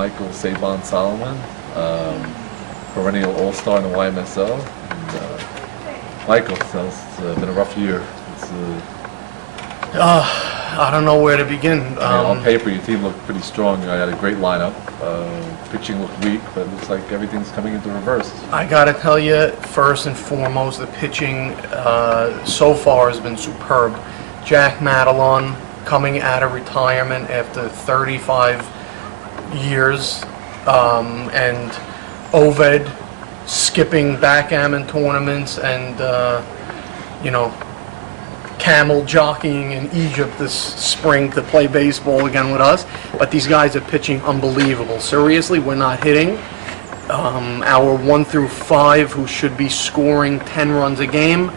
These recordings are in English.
Michael Sabon Solomon, perennial all-star in the YMSL. And, Michael, so it's been a rough year. I don't know where to begin. On paper, your team looked pretty strong. I had a great lineup. Pitching looked weak, but it looks like everything's coming into reverse. I got to tell you, first and foremost, the pitching so far has been superb. Jack Madelon coming out of retirement after 35 years, and Oved skipping backgammon tournaments and, camel jockeying in Egypt this spring to play baseball again with us. But these guys are pitching unbelievable. Seriously, we're not hitting. Our 1 through 5, who should be scoring 10 runs a game,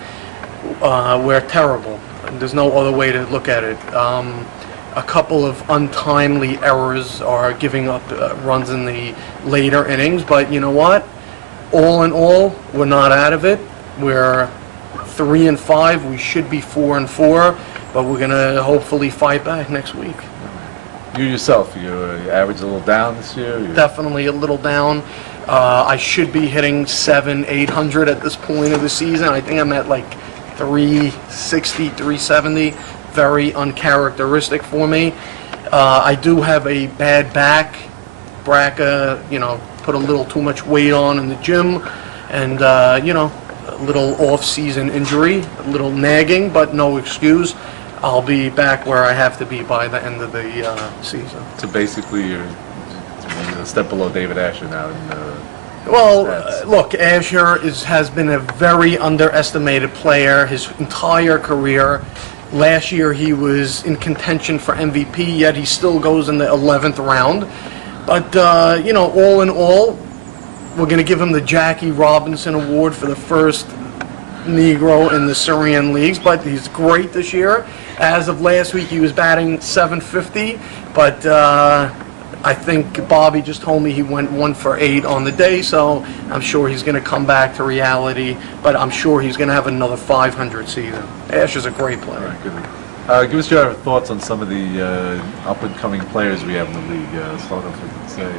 we're terrible. There's no other way to look at it. A couple of untimely errors are giving up runs in the later innings, but you know what? All in all, we're not out of it. We're 3-5. We should be 4-4, but we're gonna hopefully fight back next week. You yourself, your average a little down this year? Definitely a little down. I should be hitting 700-800 at this point of the season. I think I'm at like 360, 370. Very uncharacteristic for me. I do have a bad back. Braca, put a little too much weight on in the gym, and a little off-season injury, a little nagging, but no excuse. I'll be back where I have to be by the end of the season. So basically, you're a step below David Asher now. Look, Asher has been a very underestimated player his entire career. Last year he was in contention for MVP, yet he still goes in the 11th round. But, all in all, we're going to give him the Jackie Robinson Award for the first Negro in the Syrian leagues, but he's great this year. As of last week, he was batting .750, but I think Bobby just told me he went 1 for 8 on the day, so I'm sure he's going to come back to reality, but I'm sure he's going to have another 500 season. Ash is a great player. All right, good. Give us your thoughts on some of the up-and-coming players we have in the league. Start off with, say,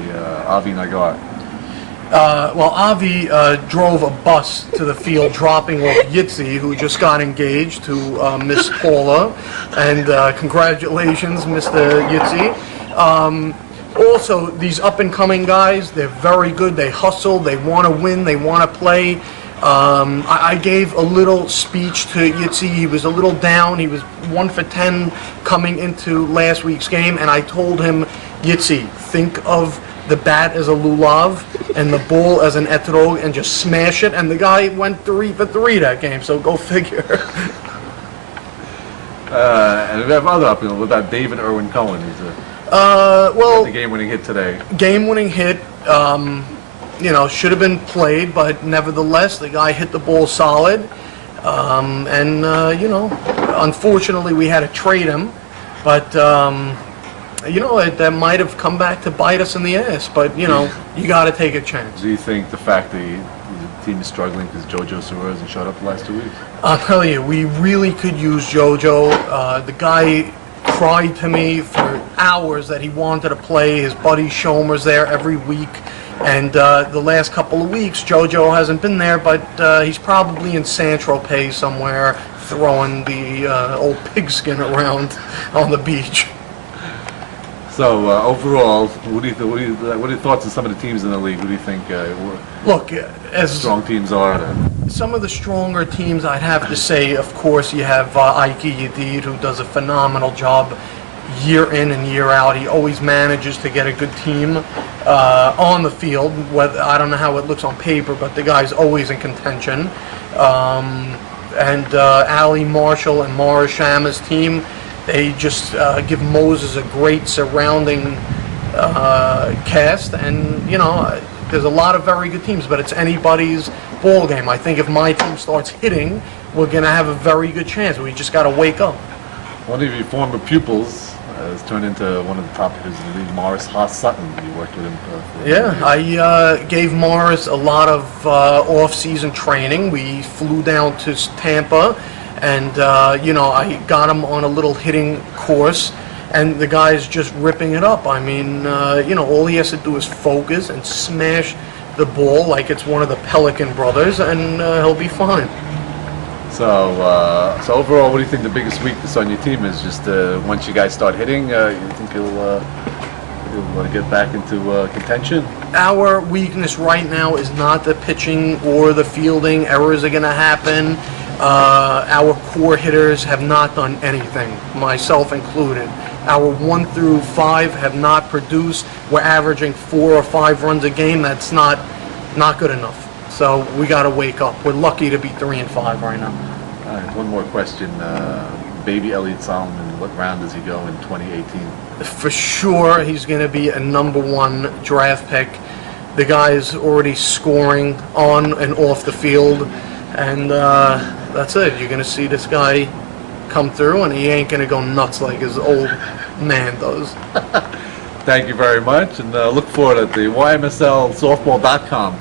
Avi Nagar. Avi drove a bus to the field dropping off Yitzi, who just got engaged to Miss Paula, and congratulations, Mr. Yitzi. Also, these up-and-coming guys, they're very good. They hustle, they want to win, they want to play. I gave a little speech to Yitzi. He was a little down. He was 1 for 10 coming into last week's game, and I told him, Yitzi, think of the bat as a lulav and the ball as an etrog and just smash it. And the guy went 3 for 3 that game, so go figure. And we have other up. What about David Irwin Cohen? He's the game-winning hit today. Game-winning hit. Should have been played, but nevertheless, the guy hit the ball solid. Unfortunately, we had to trade him, but. That might have come back to bite us in the ass, but, you got to take a chance. Do you think the fact that the team is struggling because JoJo Soror hasn't showed up the last 2 weeks? I'll tell you, we really could use JoJo. The guy cried to me for hours that he wanted to play. His buddy Shomer's there every week. And the last couple of weeks, JoJo hasn't been there, but he's probably in Saint-Tropez somewhere throwing the old pigskin around on the beach. So overall, what are your thoughts on some of the teams in the league? What do you think? Look, as strong teams are. Some of the stronger teams, I'd have to say, of course, you have Ike Yedid, who does a phenomenal job year in and year out. He always manages to get a good team on the field. I don't know how it looks on paper, but the guy's always in contention. And Ali Marshall and Mara Shama's team, they just give Moses a great surrounding cast, and there's a lot of very good teams, but it's anybody's ball game. I think if my team starts hitting, we're going to have a very good chance. We just got to wake up. One of your former pupils has turned into one of the top hitters in the league, Morris Haas-Sutton. You worked with him. I gave Morris a lot of off-season training. We flew down to Tampa. And, I got him on a little hitting course, and the guy's just ripping it up. I mean, all he has to do is focus and smash the ball like it's one of the Pelican brothers, and he'll be fine. So overall, what do you think the biggest weakness on your team is? Just once you guys start hitting, you think you'll get back into contention? Our weakness right now is not the pitching or the fielding. Errors are going to happen. Our core hitters have not done anything, myself included. Our 1 through 5 have not produced. We're averaging 4 or 5 runs a game. That's not good enough. So we got to wake up. We're lucky to be 3 and 5 right now. All right, one more question. Baby Elliott Solomon, what round does he go in 2018? For sure, he's going to be a number 1 draft pick. The guy's already scoring on and off the field, and that's it. You're going to see this guy come through, and he ain't going to go nuts like his old man does. Thank you very much, and look forward at the ymslsoftball.com.